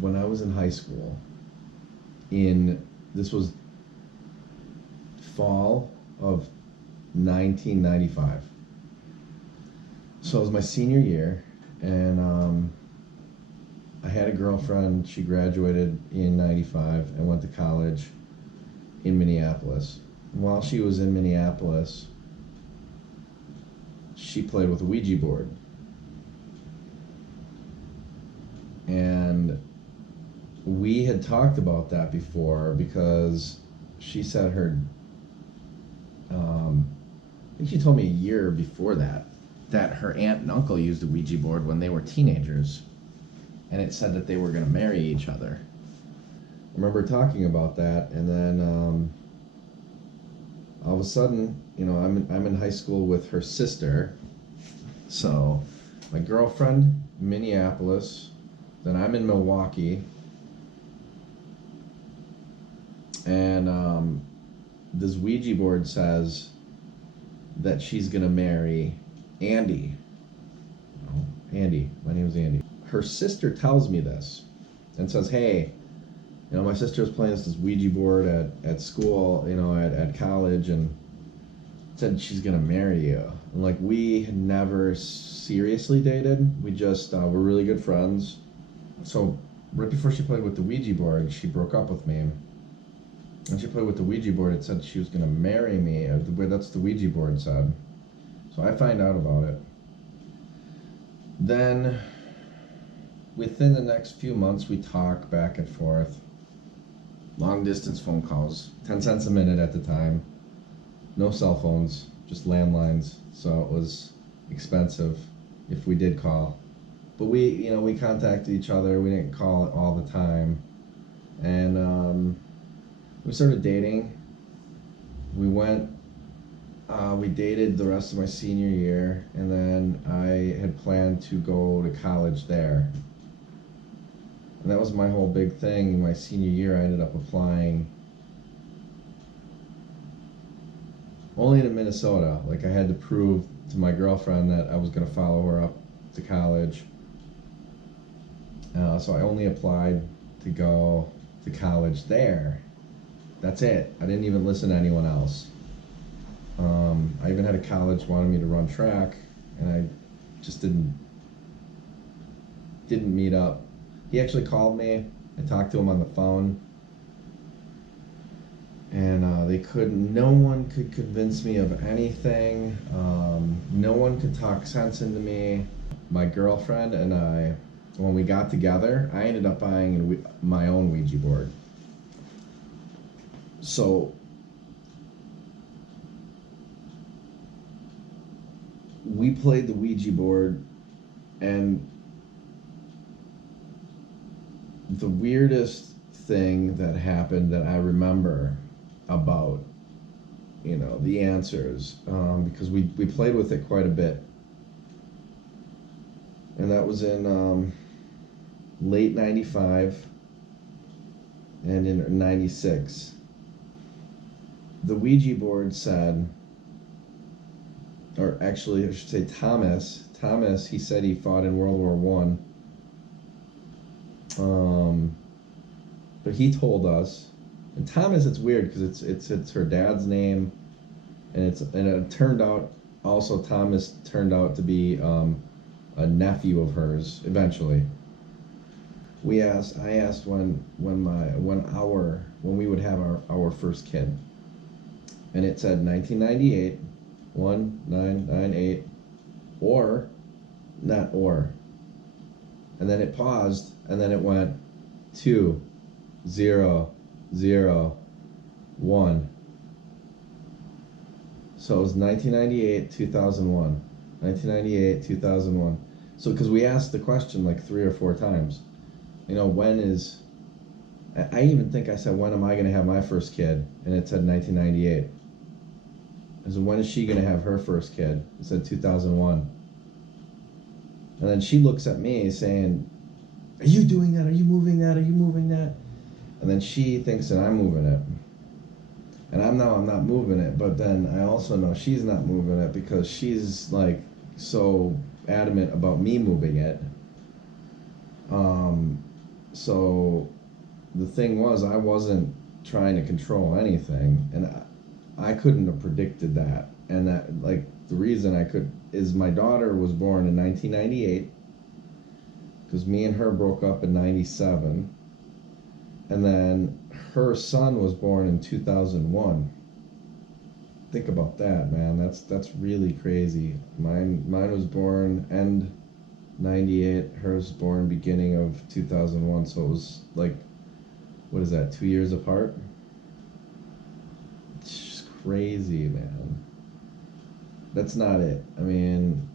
when I was in high school, this was fall of 1995. So it was my senior year, and I had a girlfriend. She graduated in 95 and went to college in Minneapolis. While she was in Minneapolis, she played with a Ouija board. And we had talked about that before because she said I think she told me a year before that her aunt and uncle used a Ouija board when they were teenagers. And it said that they were going to marry each other. I remember talking about that, and then all of a sudden, I'm in high school with her sister. So my girlfriend, Minneapolis, then I'm in Milwaukee, and this Ouija board says that she's gonna marry Andy. Andy, my name is Andy. Her sister tells me this and says, hey, my sister was playing this Ouija board at school, at college, and said she's gonna marry you. And like, we had never seriously dated. We just were really good friends. So right before she played with the Ouija board, she broke up with me. And she played with the Ouija board. It said she was gonna marry me. That's the Ouija board said. So I find out about it. Then within the next few months, we talk back and forth. Long distance phone calls, 10 cents a minute at the time. No cell phones, just landlines. So it was expensive if we did call. But we contacted each other. We didn't call all the time. And we started dating. We dated the rest of my senior year, and then I had planned to go to college there. And that was my whole big thing. In my senior year, I ended up applying only to Minnesota. Like, I had to prove to my girlfriend that I was going to follow her up to college. So I only applied to go to college there. That's it. I didn't even listen to anyone else. I even had a college wanted me to run track, and I just didn't meet up. He actually called me. I talked to him on the phone, and no one could convince me of anything. No one could talk sense into me. My girlfriend and I, when we got together, I ended up buying my own Ouija board. So we played the Ouija board, and the weirdest thing that happened that I remember about, the answers, because we played with it quite a bit, and that was in late 95 and in 96. The Ouija board said, or actually I should say Thomas, he said he fought in World War I. But he told us, and Thomas, it's weird because it's her dad's name, and it turned out also Thomas turned out to be a nephew of hers eventually. I asked when we would have our first kid, and it said 1998, 1998, or not or, and then it paused, and then it went 2 0 0 1. So it was 1998 2001, 1998 2001. So because we asked the question like 3 or 4 times, when is, I even think I said, when am I going to have my first kid? And it said 1998. I said, when is she going to have her first kid? It said 2001. And then she looks at me saying, are you doing that? Are you moving that? Are you moving that? And then she thinks that I'm moving it. And I'm not moving it, but then I also know she's not moving it because she's like so adamant about me moving it. So the thing was, I wasn't trying to control anything, and I couldn't have predicted that. And that, like, the reason I could is my daughter was born in 1998, because me and her broke up in 97, and then her son was born in 2001. Think about that, man. That's really crazy. Mine was born end 98. Hers born beginning of 2001. So it was like, what is that? 2 years apart. It's just crazy, man. That's not it. I mean,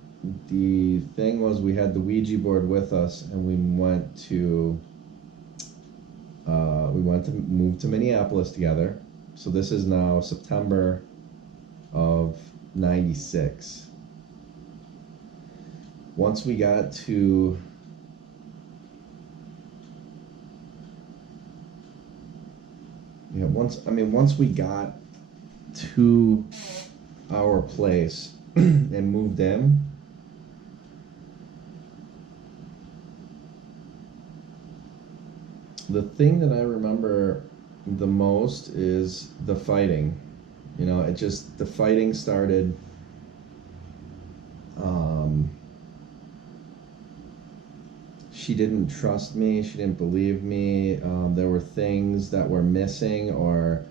the thing was, we had the Ouija board with us, and we went to move to Minneapolis together. So this is now September of 96. Once we got to once we got to our place and moved in, the thing that I remember the most is the fighting. The fighting started. She didn't trust me. She didn't believe me. There were things that were missing or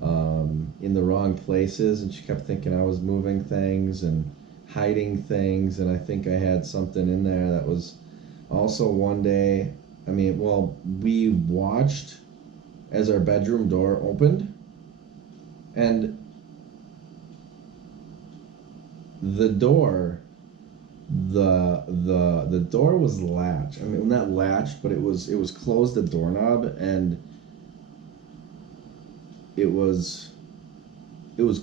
in the wrong places, and she kept thinking I was moving things and hiding things. And I think I had something in there that was also one day. We watched as our bedroom door opened, and the door was latched. Not latched, but it was closed, the doorknob, and it was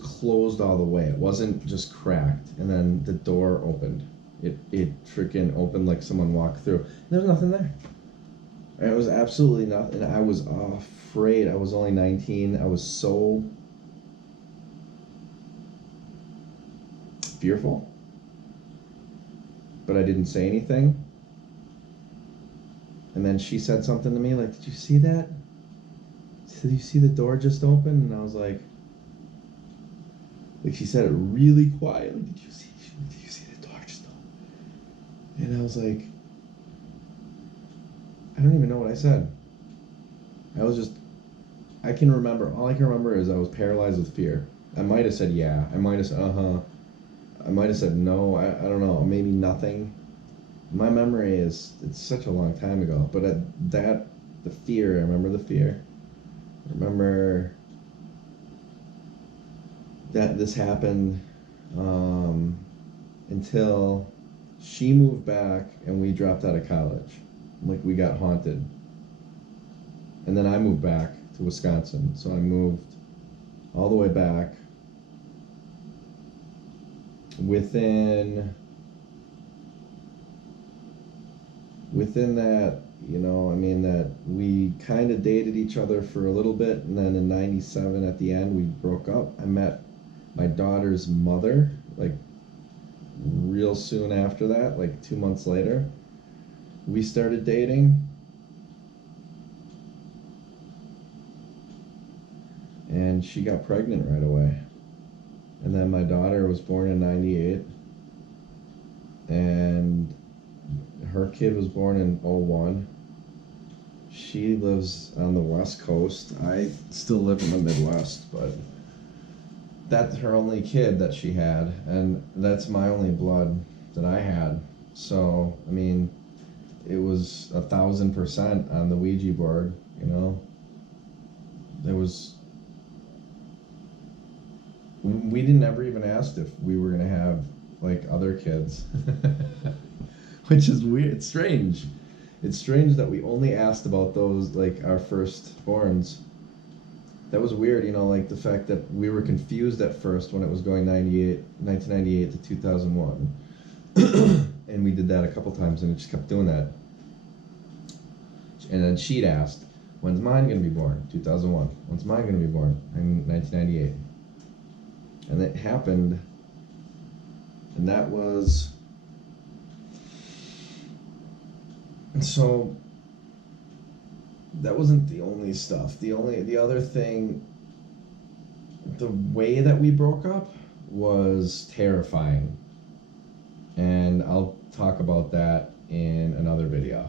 closed all the way. It wasn't just cracked, and then the door opened. It freaking opened like someone walked through. There was nothing there. It was absolutely nothing. I was afraid. I was only 19. I was so fearful, but I didn't say anything. And then she said something to me like, "Did you see that? Did you see the door just open?" And I was like she said it really quietly. Did you see the door just open? And I was like, I don't even know what I said. I can remember, all I can remember is I was paralyzed with fear. I might have said yeah. I might have said uh-huh. I might have said no. I don't know. Maybe nothing. My memory it's such a long time ago. But the fear, I remember the fear. I remember that this happened until she moved back and we dropped out of college. Like, we got haunted. And then I moved back to Wisconsin. So I moved all the way back. Within that, that we kind of dated each other for a little bit, and then in 97 at the end we broke up. I met my daughter's mother like real soon after that, like 2 months later. We started dating, and she got pregnant right away. And then my daughter was born in 98, and her kid was born in 01. She lives on the West Coast. I still live in the Midwest, but that's her only kid that she had, and that's my only blood that I had. So, it was 1,000% on the Ouija board, we didn't ever even ask if we were going to have, like, other kids. Which is weird. It's strange. It's strange that we only asked about those, like, our firstborns. That was weird, like the fact that we were confused at first when it was going 1998 to 2001. And we did that a couple times, and it just kept doing that. And then she'd asked, when's mine going to be born? 2001. When's mine going to be born? In 1998. And it happened, and that was... So that wasn't the only stuff. The other thing, the way that we broke up was terrifying. And I'll talk about that in another video.